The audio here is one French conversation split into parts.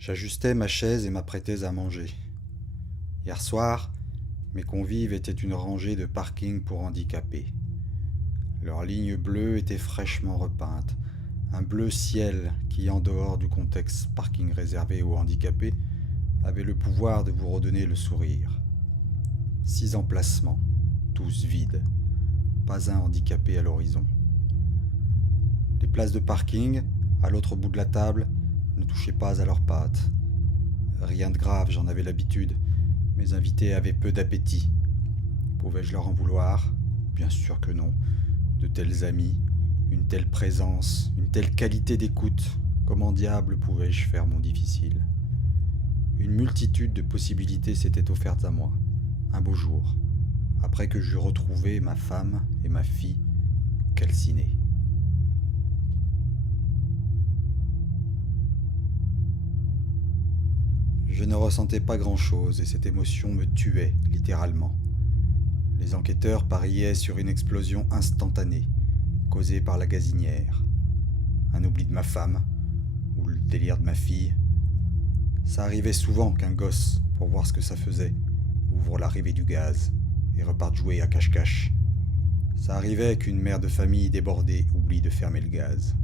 J'ajustais ma chaise et m'apprêtais à manger. Hier soir, mes convives étaient une rangée de parkings pour handicapés. Leur ligne bleue était fraîchement repeinte, un bleu ciel qui, en dehors du contexte parking réservé aux handicapés, avait le pouvoir de vous redonner le sourire. 6 emplacements, tous vides, pas un handicapé à l'horizon. Les places de parking, à l'autre bout de la table, ne touchaient pas à leurs pattes. Rien de grave, j'en avais l'habitude. Mes invités avaient peu d'appétit. Pouvais-je leur en vouloir? Bien sûr que non. De tels amis, une telle présence, une telle qualité d'écoute, comment diable pouvais-je faire mon difficile? Une multitude de possibilités s'étaient offertes à moi. Un beau jour, après que j'eus retrouvé ma femme et ma fille calcinées. Je ne ressentais pas grand-chose et cette émotion me tuait, littéralement. Les enquêteurs pariaient sur une explosion instantanée, causée par la gazinière. Un oubli de ma femme, ou le délire de ma fille. Ça arrivait souvent qu'un gosse, pour voir ce que ça faisait, ouvre l'arrivée du gaz et reparte jouer à cache-cache. Ça arrivait qu'une mère de famille débordée oublie de fermer le gaz.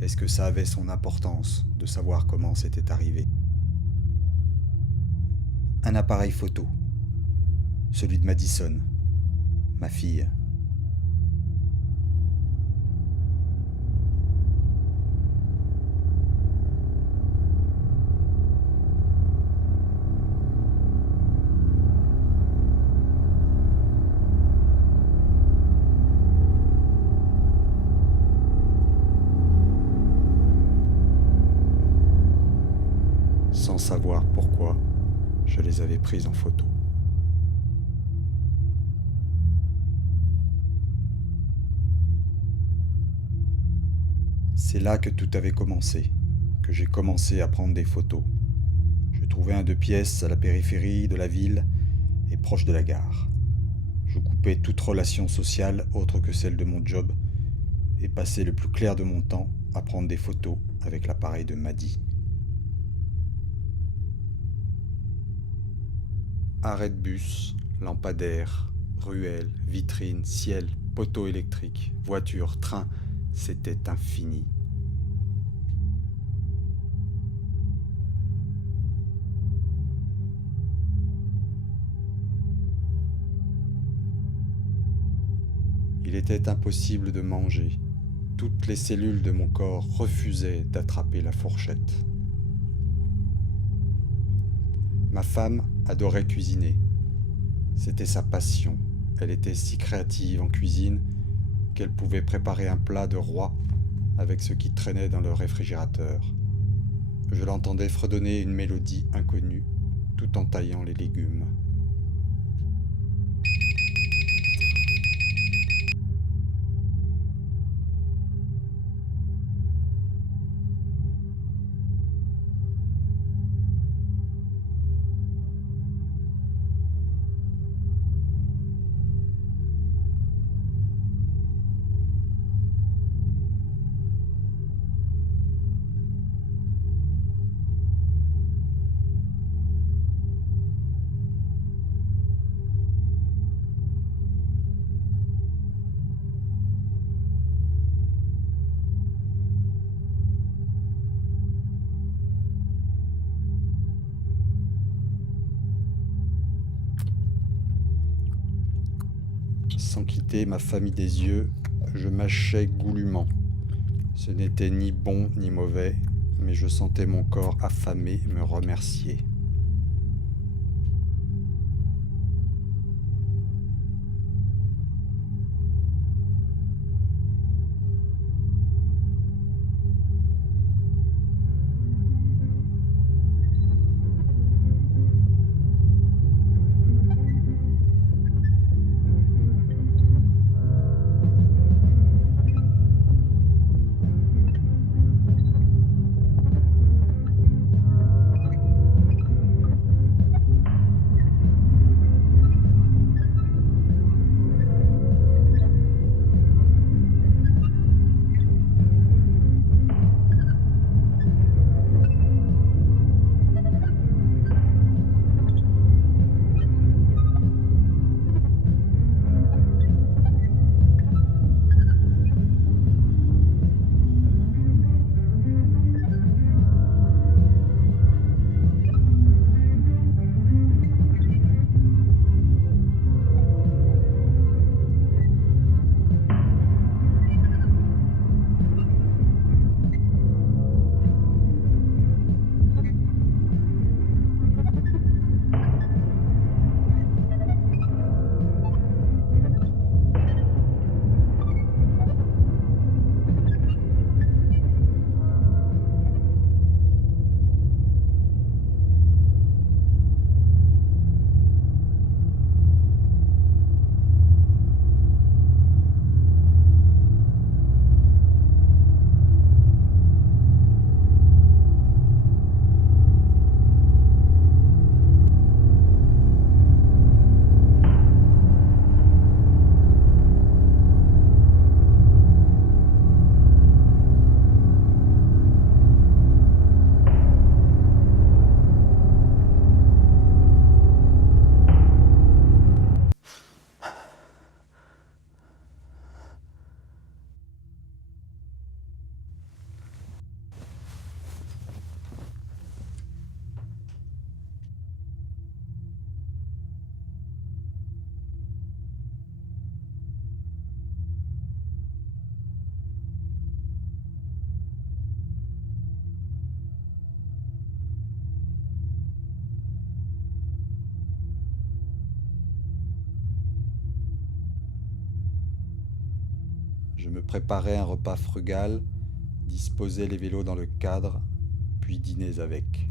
Est-ce que ça avait son importance de savoir comment c'était arrivé? Un appareil photo, celui de Madison, ma fille. Sans savoir pourquoi, je les avais prises en photo. C'est là que tout avait commencé, que j'ai commencé à prendre des photos. Je trouvais un 2 pièces à la périphérie de la ville et proche de la gare. Je coupais toute relation sociale autre que celle de mon job et passais le plus clair de mon temps à prendre des photos avec l'appareil de Maddy. Arrêt de bus, lampadaire, ruelle, vitrine, ciel, poteau électrique, voiture, train, c'était infini. Il était impossible de manger. Toutes les cellules de mon corps refusaient d'attraper la fourchette. Ma femme adorait cuisiner. C'était sa passion. Elle était si créative en cuisine qu'elle pouvait préparer un plat de roi avec ce qui traînait dans le réfrigérateur. Je l'entendais fredonner une mélodie inconnue tout en taillant les légumes. Sans quitter ma famille des yeux, je mâchais goulûment. Ce n'était ni bon ni mauvais, mais je sentais mon corps affamé me remercier. Je me préparais un repas frugal, disposais les vélos dans le cadre, puis dînais avec.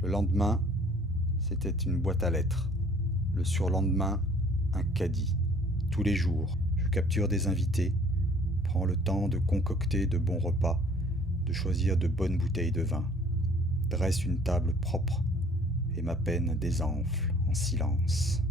Le lendemain, c'était une boîte à lettres. Le surlendemain, un caddie. Tous les jours, je capture des invités, prends le temps de concocter de bons repas, de choisir de bonnes bouteilles de vin, dresse une table propre et ma peine désenfle en silence.